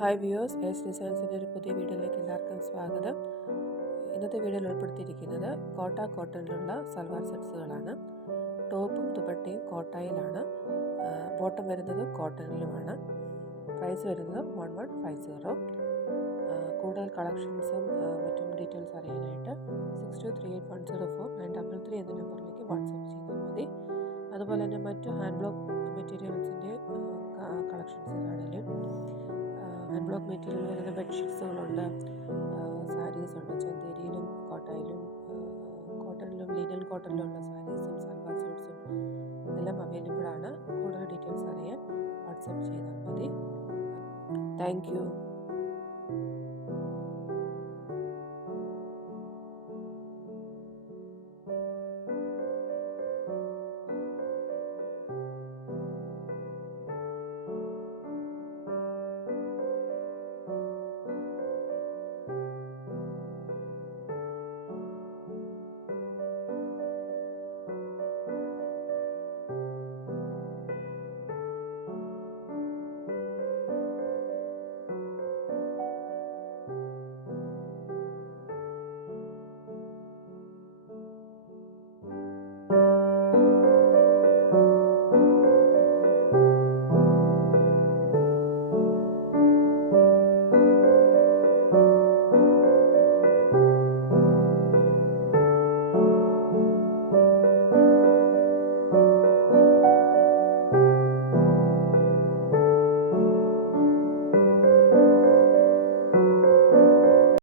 Hi viewers, S ഡിസൈൻസിൻ്റെ ഒരു പുതിയ വീഡിയോയിലേക്ക് എല്ലാവർക്കും സ്വാഗതം. ഇന്നത്തെ വീഡിയോയിൽ ഉൾപ്പെടുത്തിയിരിക്കുന്നത് കോട്ടണിലുള്ള സൽവാർ സെറ്റ്സുകളാണ്. ടോപ്പും ദുപ്പട്ടയും കോട്ടായിലാണ്, ബോട്ടം വരുന്നത് കോട്ടണിലുമാണ്. പ്രൈസ് വരുന്നത് 1150. കൂടുതൽ കളക്ഷൻസും മറ്റും ഡീറ്റെയിൽസ് അറിയാനായിട്ട് 6238104933 എന്ന നമ്പറിലേക്ക് വാട്സപ്പ് ചെയ്താൽ മതി. അതുപോലെ തന്നെ മറ്റു ഹാൻഡ് ബ്ലോക്ക് മെറ്റീരിയൽസിൻ്റെ കളക്ഷൻസിലാണെങ്കിലും ഹാൻഡ് ബ്ലോക്ക് മെറ്റീരിയൽ വരുന്ന ബെഡ്ഷീറ്റ്സുകളുണ്ട്, സാരീസ് ഉണ്ട്. ചന്തേരിയിലും കോട്ടണിലും ലിനൻ കോട്ടണിലുള്ള സാരീസും സൽവാർ സ്യൂട്ട്സും എല്ലാം അവൈലബിൾ ആണ്. കൂടുതൽ ഡീറ്റെയിൽസ് അറിയാൻ വാട്സപ്പ് ചെയ്താൽ മതി. Thank you.